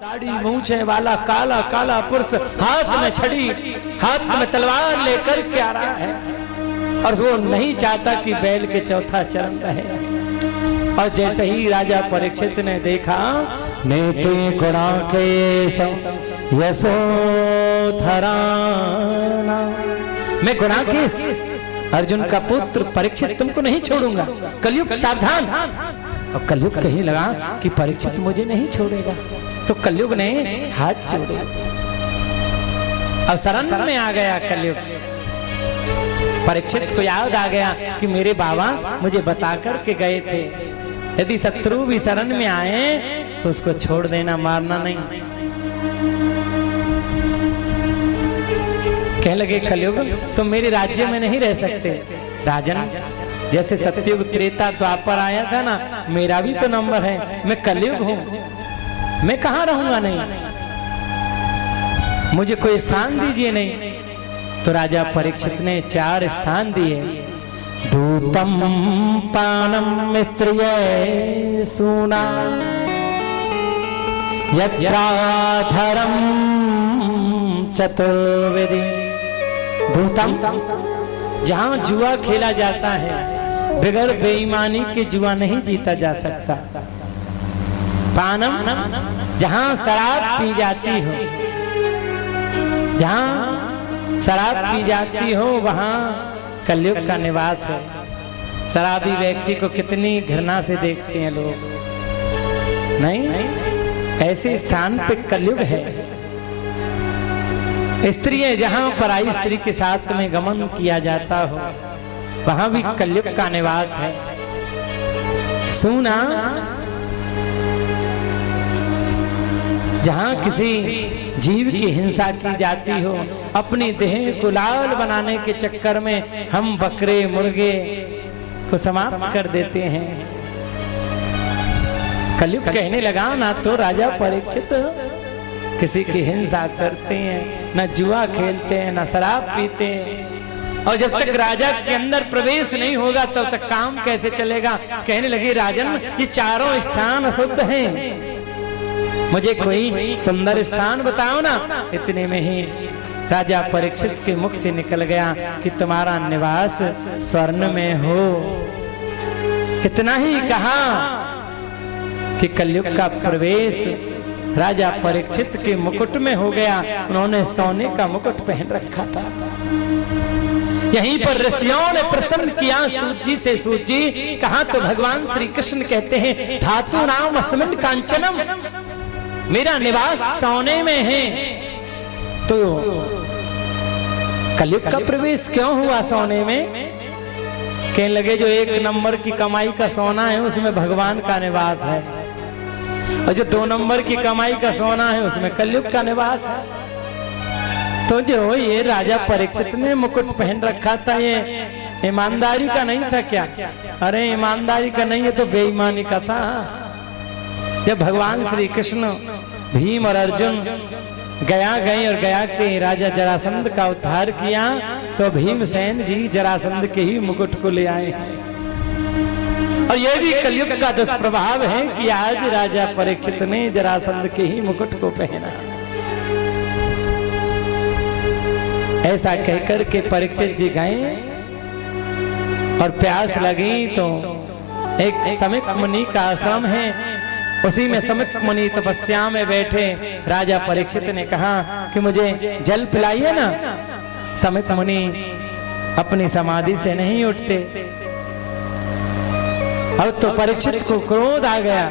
दाढ़ी मूछे वाला काला काला पुरुष हाथ में छड़ी हाथ में तलवार लेकर के आ रहा है और वो नहीं चाहता कि बैल के चौथा चरण रहे। और जैसे ही राजा परीक्षित ने देखा नेते गुणा के यशोधरा, मैं गुणा के अर्जुन का पुत्र परीक्षित तुमको नहीं छोड़ूंगा, कलयुग सावधान। और कलयुग कहीं लगा कि परीक्षित मुझे नहीं छोड़ेगा, तो कलयुग ने हाथ जोड़े और शरण में आ गया कलयुग। परीक्षित को याद आ गया कि मेरे बाबा मुझे बता कर के गए थे, यदि शत्रु भी शरण में आए तो उसको छोड़ देना, मारना नहीं। कह लगे कलयुग तुम मेरे राज्य में नहीं रह सकते। राजन, जैसे सत्ययुग त्रेता द्वापर आया था ना, मेरा भी तो नंबर है, मैं कलयुग हूं, मैं कहां रहूंगा नहीं, मुझे कोई स्थान दीजिए नहीं। तो राजा परीक्षित ने 4 स्थान दिए। दूतम पानम स्त्रिय सूना यत्राधरम चतुर्वेदी। दूतम, जहां जुआ खेला जाता है, बगैर बेईमानी के जुआ नहीं जीता जा सकता। पानम, जहां शराब पी जाती हो, जहां शराब पी जाती हो वहां कलयुग का निवास है। शराबी व्यक्ति को कितनी घृणा से देखते हैं लोग, नहीं, ऐसे स्थान पे कलयुग है। स्त्रियां, जहां पराई स्त्री के साथ में गमन किया जाता हो वहां भी कलयुग का निवास है। सूना, जहां किसी जीव की हिंसा की जाती हो, अपनी देह को लाल बनाने के चक्कर में हम बकरे मुर्गे को समाप्त कर देते हैं। कलयुग कहने लगा ना तो राजा परीक्षित किसी की हिंसा करते हैं, न जुआ खेलते हैं, न शराब पीते हैं, और जब तक राजा के अंदर प्रवेश नहीं होगा तब तक काम कैसे चलेगा। कहने लगे राजन, ये 4 स्थान अशुद्ध हैं, मुझे कोई सुंदर स्थान बताओ ना। इतने में ही राजा परीक्षित के मुख से निकल गया कि तुम्हारा निवास स्वर्ण में हो। इतना ही कहा कि कलयुग का प्रवेश राजा परीक्षित के मुकुट में हो गया। उन्होंने सोने का मुकुट पहन रखा था। यहीं पर ऋषियों ने प्रसन्न किया सूत जी से। सूत जी कहा तो भगवान श्री कृष्ण कहते हैं धातु नाम अस्मिन् कांचनम, मेरा निवास सोने में है। तो कलयुग का प्रवेश क्यों हुआ सोने में? कहने लगे जो 1 नंबर की कमाई का सोना है उसमें भगवान का निवास है, और जो 2 नंबर की कमाई का सोना है उसमें कलयुग का निवास है। तो जो ये राजा परीक्षित ने मुकुट पहन रखा था, ये ईमानदारी का नहीं था क्या? अरे ईमानदारी का नहीं है तो बेईमानी का था। जब भगवान श्री कृष्ण, भीम और अर्जुन गया गए और गया के राजा जरासंध का उद्धार किया, तो भीमसेन जी जरासंध के ही मुकुट को ले आए। और यह भी कलयुग का दुष्प्रभाव है कि आज राजा परीक्षित ने जरासंध के ही मुकुट को पहना। ऐसा कहकर के परीक्षित जी गए और प्यास लगी तो एक समिक मुनि का आश्रम है, उसी में समिक मुनि तपस्या में बैठे। राजा परीक्षित ने कहा कि मुझे जल पिलाइए ना। समिक मुनि अपनी समाधि से नहीं उठते। अब तो परीक्षित को क्रोध आ गया,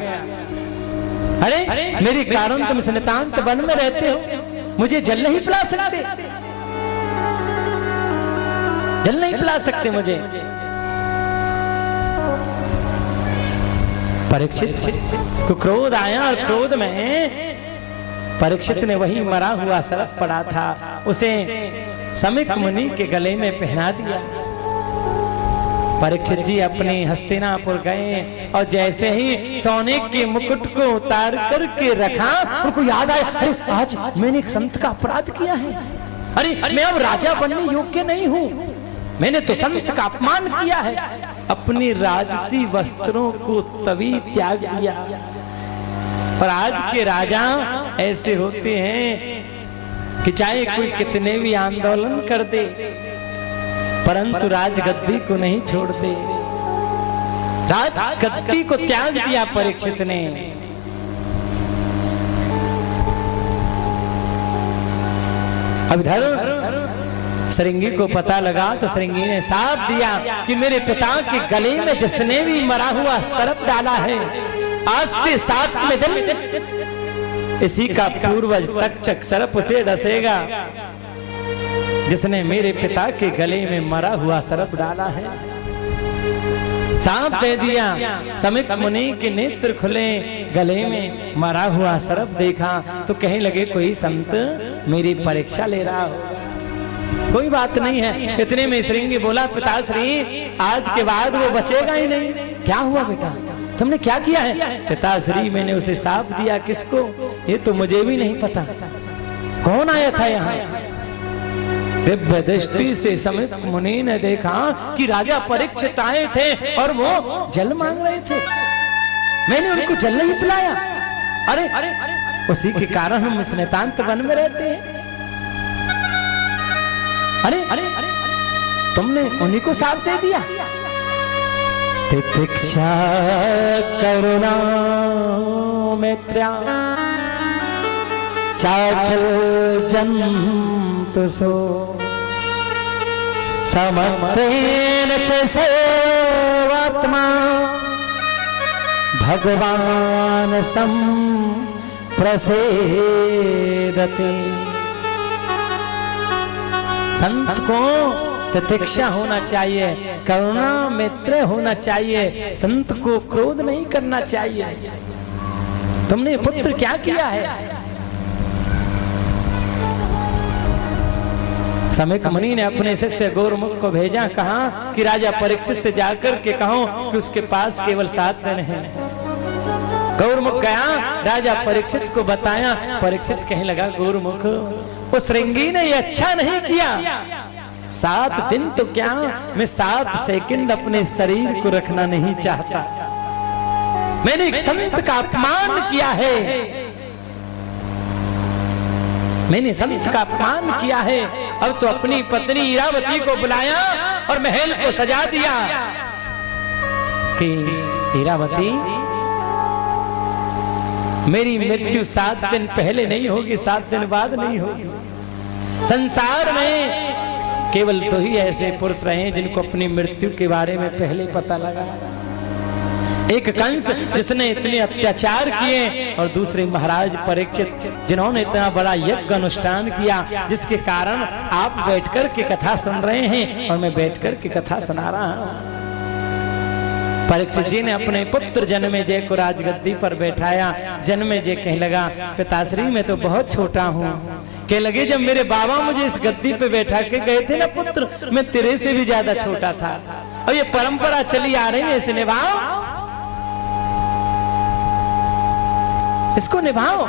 अरे मेरे कारण तुम नितांत वन में रहते हो, मुझे जल नहीं पिला सकते, जल नहीं पिला सकते मुझे। परीक्षित को क्रोध आया और क्रोध में परीक्षित ने वही मरा हुआ सर्प पड़ा था उसे समिक मुनि के गले में पहना दिया। परीक्षित जी अपने हस्तिनापुर गए और जैसे ही सोने के मुकुट को उतार करके रखा, उनको याद आया अरे आज मैंने एक संत का अपराध किया है, अरे मैं अब राजा बनने योग्य नहीं हूं, मैंने तो संत का अपमान किया है। अपनी राजसी वस्त्रों को तभी त्याग दिया। और आज के राजा ऐसे होते हैं कि चाहे कोई कितने भी आंदोलन कर दे परंतु राजगद्दी को नहीं छोड़ते। राजगद्दी को त्याग दिया परीक्षित ने। अब इधर श्रृंगी को पता लगा तो श्रृंगी ने साफ दिया कि मेरे पिता के गले में जिसने भी मरा हुआ सर्प डाला है, आज से 7वें दिन इसी का पूर्वज तक्षक सर्प उसे डसेगा जिसने मेरे पिता के गले में मरा हुआ सर्प डाला है। साफ दे दिया। समिक मुनि के नेत्र खुले, गले में मरा हुआ सर्प देखा तो कहने लगे कोई संत मेरी परीक्षा ले रहा हो। कोई बात नहीं है। इतने में श्रृंगी बोला पिताश्री आज के बाद वो बचेगा ही नहीं। क्या हुआ बेटा, तुमने क्या किया है? पिताश्री मैंने उसे साफ दिया। किसको? ये तो मुझे भी नहीं पता। कौन आया था यहाँ? दिव्य दृष्टि से समिक मुनि ने देखा कि राजा परीक्षित आए थे और वो जल मांग रहे थे। मैंने उनको जल नहीं पिलाया। अरे उसी के कारण हम इस नितांत वन में रहते हैं। अरे तुमने उन्हीं को साफ दे दिया। तितिक्षा करुणा मैत्र्या चाखल जंतु सो समत्वेन च सेवात्मा भगवान सम प्रसेदते। संत को तितिक्षा होना चाहिए, करुणा मित्र होना चाहिए, संत को क्रोध नहीं करना चाहिए। तुमने पुत्र क्या किया है? समिक मुनि ने अपने शिष्य गौरमुख को भेजा, कहा कि राजा परीक्षित से जाकर के कहो कि उसके पास केवल 7 दिन हैं। गौरमुख गया, राजा परीक्षित को बताया। परीक्षित कहने लगा गौरमुख वो श्रृंगी ने ये अच्छा नहीं किया। 7 दिन तो क्या, मैं 7 सेकंड अपने शरीर को रखना नहीं चाहता। मैंने एक संत का अपमान किया है। मैंने संत का अपमान किया है। अब तो अपनी पत्नी इरावती को बुलाया और महल को सजा दिया कि इरावती मेरी मृत्यु 7 दिन पहले नहीं होगी, 7 दिन बाद नहीं होगी। संसार में केवल तो ही ऐसे पुरुष रहे जिनको अपनी मृत्यु के बारे में पहले पता लगा। एक कंस जिसने इतने अत्याचार किए और दूसरे महाराज परीक्षित जिन्होंने इतना बड़ा यज्ञ अनुष्ठान किया, जिसके कारण आप बैठकर के कथा सुन रहे हैं और मैं बैठकर के कथा सुना रहा हूं। परीक्षित जी ने अपने पुत्र जन्मेजय को राजगद्दी पर बैठाया। जन्मेजय कहने लगा पिताश्री मैं तो बहुत छोटा हूँ। कह लगे जब मेरे बाबा मुझे इस गद्दी पे बैठा के गए थे ना पुत्र, मैं तेरे से भी ज्यादा छोटा था और ये परंपरा चली आ रही है, इसे निभाओ, इसको निभाओ।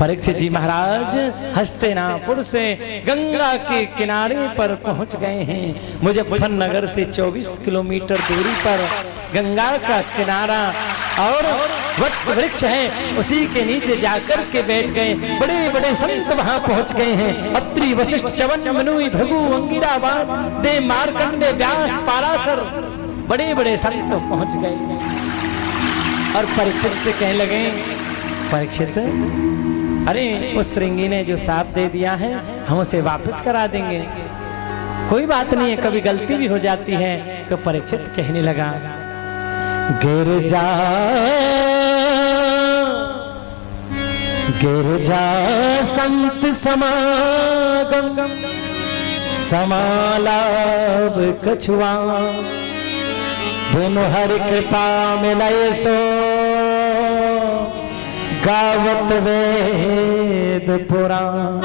परीक्षित जी महाराज हस्तिनापुर से गंगा के किनारे पर पहुंच गए हैं। मुजफ्फरनगर से 24 किलोमीटर दूरी पर गंगा का किनारा और वट वृक्ष है, उसी के नीचे जाकर के बैठ गए। बड़े बड़े संत वहां पहुंच गए हैं। अत्रि वशिष्ठ च्यवन मनुई भृगु अंगिरा दे मार्कंडे व्यास पाराशर, बड़े बड़े संत पहुंच गए और परीक्षित से कहने लगे परीक्षित अरे उस श्रृंगी ने जो साप दे दिया है हम उसे वापस करा देंगे, कोई बात नहीं है, कभी गलती भी हो जाती है। तो परीक्षित कहने लगा गिरजा गिरजा संत समागम समालाभ कछुआ बिनु हरि कृपा मिलय सो गावत वेद पुराण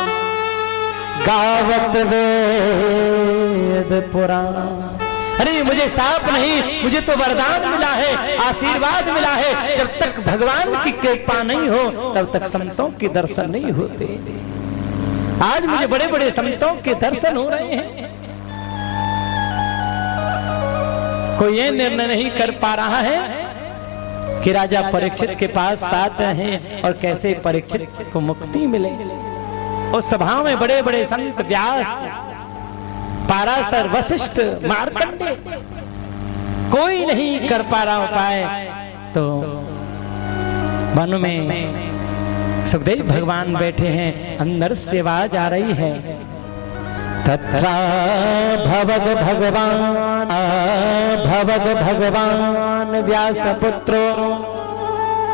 गावत वेद पुराण। अरे मुझे साप नहीं, मुझे तो वरदान मिला है, आशीर्वाद मिला है। जब तक भगवान की कृपा नहीं हो तब तक संतों के दर्शन नहीं होते। आज मुझे बड़े बड़े संतों के दर्शन हो रहे हैं। कोई ये निर्णय नहीं कर पा रहा है कि राजा परीक्षित के पास 7 हैं और कैसे परीक्षित को मुक्ति मिले। उस सभा में बड़े बड़े संत व्यास, पाराशर, वशिष्ठ, मार्कंडेय, कोई नहीं कर पा रहा उपाय। तो वन में सुखदेव भगवान बैठे हैं, अंदर से आवाज आ रही है, तथा भवग भगवान भवग भगवान व्यासपुत्रो।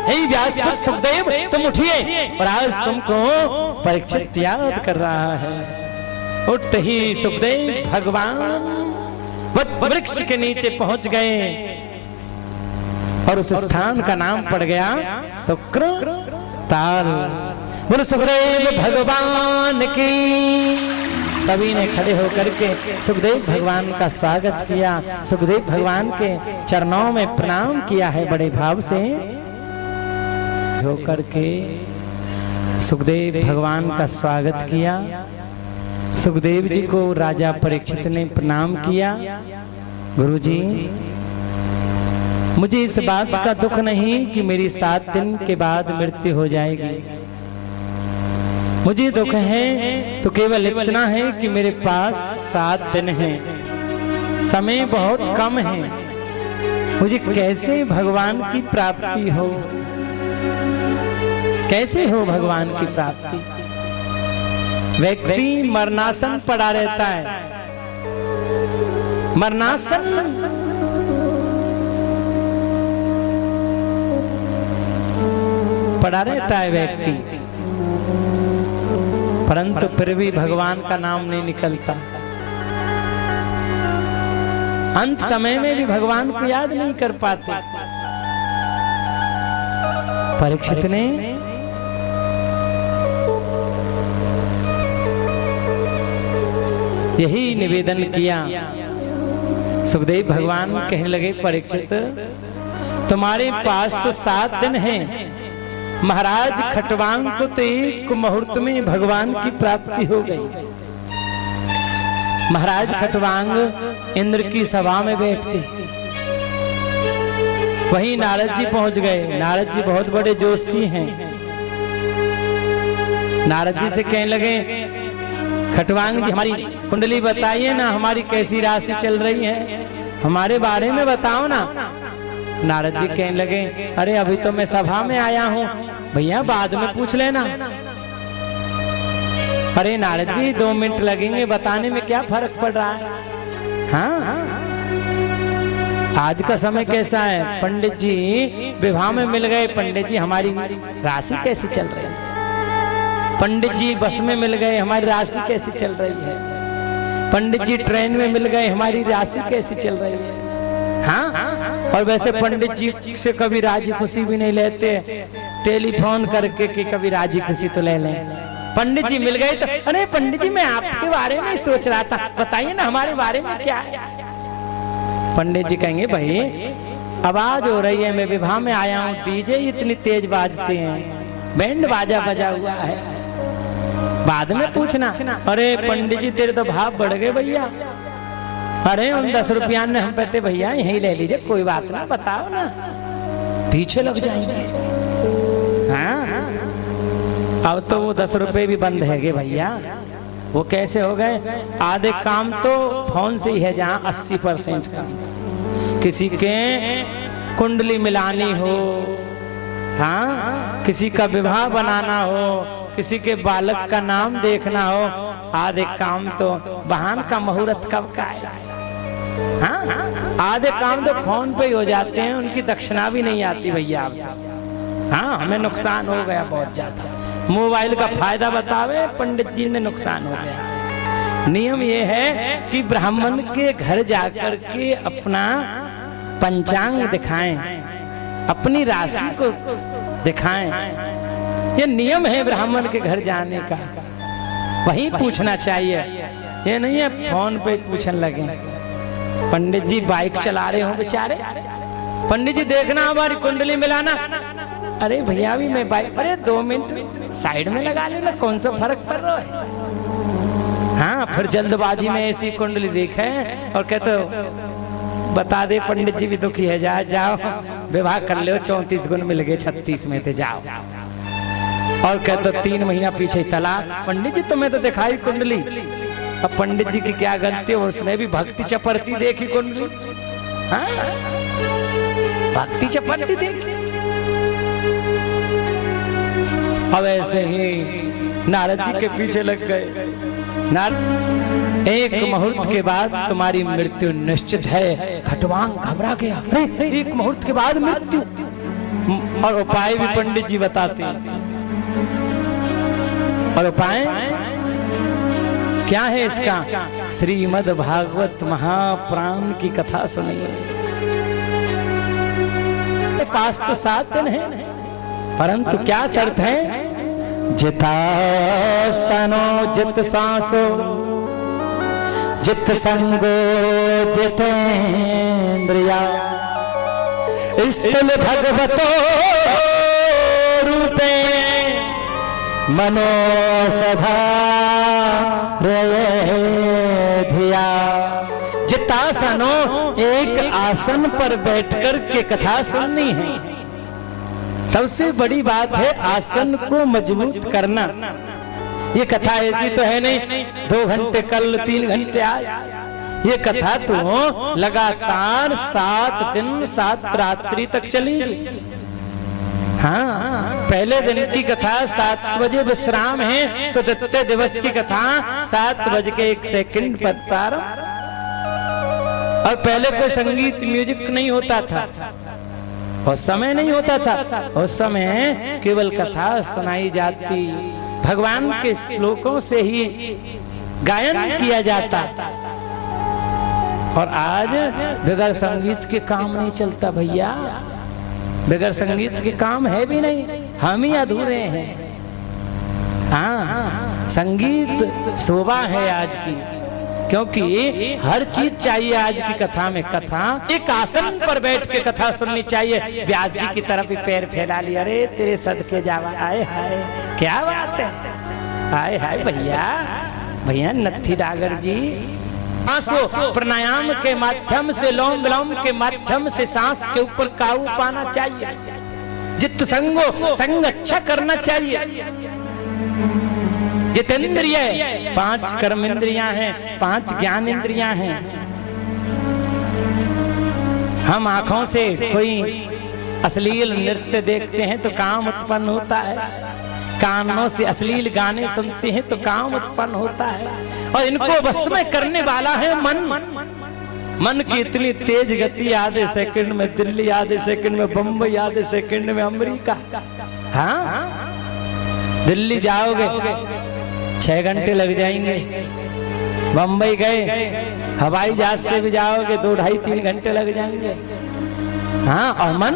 हे व्यासपुत्र सुखदेव, तुम उठिए और आज तुमको परीक्षित याद कर रहा है। उठते ही सुखदेव भगवान वृक्ष के नीचे पहुंच गए और उस स्थान का नाम पड़ गया शुक्र ताल। बोलो सुखदेव भगवान की। सभी ने खड़े होकर के सुखदेव भगवान का स्वागत किया, सुखदेव भगवान के चरणों में प्रणाम किया है बड़े भाव से। होकर के सुखदेव भगवान का स्वागत किया। सुखदेव जी को राजा परीक्षित ने प्रणाम किया। गुरुजी, मुझे इस बात का दुख नहीं कि मेरी 7 दिन के बाद मृत्यु हो जाएगी। मुझे दुख है तो केवल इतना है कि मेरे पास 7 दिन हैं, समय बहुत कम है। मुझे कैसे भगवान की प्राप्ति हो, कैसे हो भगवान की प्राप्ति। व्यक्ति मरणासन पड़ा रहता है, मरणासन पड़ा रहता है व्यक्ति, परंतु फिर भी भगवान का नाम नहीं निकलता। अंत समय में भी भगवान को याद नहीं कर पाते। परीक्षित ने यही निवेदन किया। सुखदेव भगवान कहने लगे, परीक्षित तुम्हारे पास तो 7 दिन हैं। महाराज खटवांग को तो एक मुहूर्त में भगवान की प्राप्ति हो गई। महाराज खटवांग इंद्र की सभा में बैठते, वहीं नारद जी पहुंच गए। नारद जी बहुत बड़े जोशी हैं। नारद जी से कहने लगे, खटवांग जी हमारी कुंडली बताइए ना, हमारी कैसी राशि चल रही है, हमारे बारे में बताओ ना। नारद जी कहने लगे, अरे अभी तो मैं सभा में आया हूँ भैया, बाद में पूछ लेना। अरे नारद जी 2 मिनट लगेंगे, बताने में क्या फर्क पड़ रहा है। हाँ, आज का समय कैसा है, पंडित जी विवाह में मिल गए, पंडित जी हमारी राशि कैसी चल रही है। पंडित जी बस में मिल गए, हमारी राशि कैसी चल रही है। पंडित जी ट्रेन में मिल गए, हमारी राशि कैसी चल रही है। हाँ, और वैसे पंडित जी से कभी राजी खुशी भी नहीं लेते, टेलीफोन करके कि कभी राजी खुशी तो ले लें। पंडित जी मिल गए तो अरे पंडित जी मैं आपके बारे में सोच रहा था, बताइए ना हमारे बारे में क्या है। पंडित जी कहेंगे, भाई आवाज हो रही है, मैं विवाह में आया हूँ, डीजे इतनी तेज बाजते हैं, बैंड बाजा बजा हुआ है, बाद में पूछना। अरे पंडित जी तेरे तो भाव बढ़ गए भैया। अरे उन 10 रुपया ने हम कहते भैया यही ले लीजिए, कोई बात ना, बताओ ना, पीछे लग जाएंगे। हाँ, अब तो वो 10 रुपए भी बंद है गे भैया। वो कैसे हो गए, आधे काम तो फोन से ही है, जहाँ 80% काम। किसी के कुंडली मिलानी हो, हाँ, किसी का विवाह बनाना हो, किसी के बालक का नाम देखना हो, आधे काम तो वाहन का मुहूर्त कब का है। हाँ, आधे काम तो फोन पे ही हो जाते हैं, उनकी दक्षिणा भी नहीं आती भैया। हाँ, हमें नुकसान हो गया बहुत ज्यादा। मोबाइल का फायदा बतावे, पंडित जी ने नुकसान हो गया। नियम ये है कि ब्राह्मण के घर जाकर के अपना पंचांग दिखाएं, अपनी राशि को दिखाएं। ये नियम है ब्राह्मण के घर जाने का, वही पूछना चाहिए। ये नहीं है फोन पे पूछने लगे। पंडित जी बाइक चला रहे हो बेचारे, पंडित जी देखना हमारी कुंडली मिलाना। अरे भैया भी मैं बाइक, अरे 2 मिनट साइड में लगा लेना, कौन सा फर्क पड़ रहा है। हाँ, फिर जल्दबाजी में ऐसी कुंडली देखे और कहते बता दे पंडित जी भी दुखी है, जाओ विवाह कर लो, 34 गुण मिल गए, 36 में थे, जाओ। और कहते 3 महीना पीछे तलाक। पंडित जी तुम्हें तो दिखाई कुंडली। अब पंडित जी की क्या गलती, उसने भी भक्ति चपरती देखी कुंडली। हाँ? भक्ति चपरती देखी। अब ऐसे ही नारद जी के पीछे लग गए। नारद, एक मुहूर्त के बाद तुम्हारी मृत्यु निश्चित है। खटवांग घबरा गया, अरे 1 मुहूर्त के बाद मृत्यु। और उपाय भी पंडित जी बताते हैं। और उपाय क्या है इसका? श्रीमद् भागवत महापुराण की कथा सुनिए। पास तो 7 दिन है, परंतु क्या शर्त है? जितासनो जित सांसो जित संगो जितेन्द्रिया स्थूल भगवतो रूपे मनो सदा धिया। जितासनो, एक आसन पर बैठकर के कथा सुननी है। सबसे बड़ी बात है आसन को मजबूत करना। ये कथा ऐसी तो है नहीं 2 घंटे कल 3 घंटे आज। ये कथा तो लगातार 7 दिन 7 रात्रि तक चलेगी। हाँ, पहले दिन की कथा 7 बजे विश्राम है, तो द्वितीय दिवस की कथा 7:01 पर प्रारंभ। और पहले कोई संगीत म्यूजिक नहीं होता था, और समय नहीं होता था। उस समय केवल कथा सुनाई जाती, भगवान के श्लोकों से ही गायन किया जाता। और आज बगैर संगीत के काम नहीं चलता भैया। बगैर संगीत के काम है भी नहीं, हम ही अधूरे हैं। हाँ, संगीत शोभा है आज की, क्योंकि हर चीज चाहिए आज की कथा में। कथा एक आसन पर बैठ के कथा सुननी चाहिए। व्यास जी की तरफ ही पैर फैला लिया, अरे तेरे सदके जावा। आए हाय, क्या बात है। आए हाय भैया, भैया नत्थी डागर जी। सांसों प्राणायाम के माध्यम से, लोम विलोम के माध्यम से सांस के ऊपर काबू पाना चाहिए। जित संगो, संग अच्छा करना चाहिए। जितेंद्रिय, 5 कर्म इंद्रियां हैं, 5 ज्ञान इंद्रियां हैं। हम आंखों से कोई अश्लील नृत्य देखते हैं तो काम उत्पन्न होता है, कानों से अश्लील गाने सुनते हैं तो काम उत्पन्न होता है। और इनको बस में करने वाला है मन। मन की इतनी तेज गति, आधे सेकंड में दिल्ली, आधे सेकंड में बंबई, आधे सेकंड में अमेरिका। हाँ, दिल्ली जाओगे 6 घंटे लग जाएंगे। बंबई गए हवाई जहाज से भी जाओगे 2, 2.5, 3 घंटे लग जाएंगे। हाँ, और मन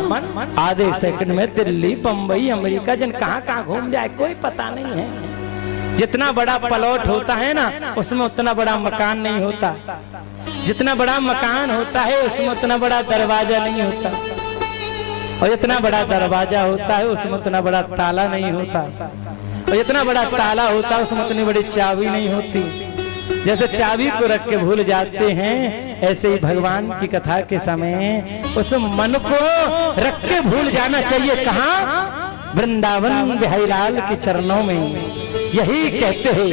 आधे सेकंड में दिल्ली, बंबई, अमेरिका, जन कहाँ घूम जाए कोई पता नहीं है। जितना बड़ा प्लॉट होता है ना, उसमें उतना बड़ा मकान नहीं होता। जितना बड़ा मकान होता है उसमें उतना बड़ा दरवाजा नहीं होता, और जितना बड़ा दरवाजा होता है उसमें उतना बड़ा ताला नहीं होता, और जितना बड़ा ताला होता है उसमें उतनी बड़ी चाबी नहीं होती। जैसे चाबी को रख के भूल जाते हैं, ऐसे ही भगवान की कथा के समय उस मन को रख के भूल जाना चाहिए। कहाँ? वृंदावन बिहारी लाल के चरणों में। यही कहते हैं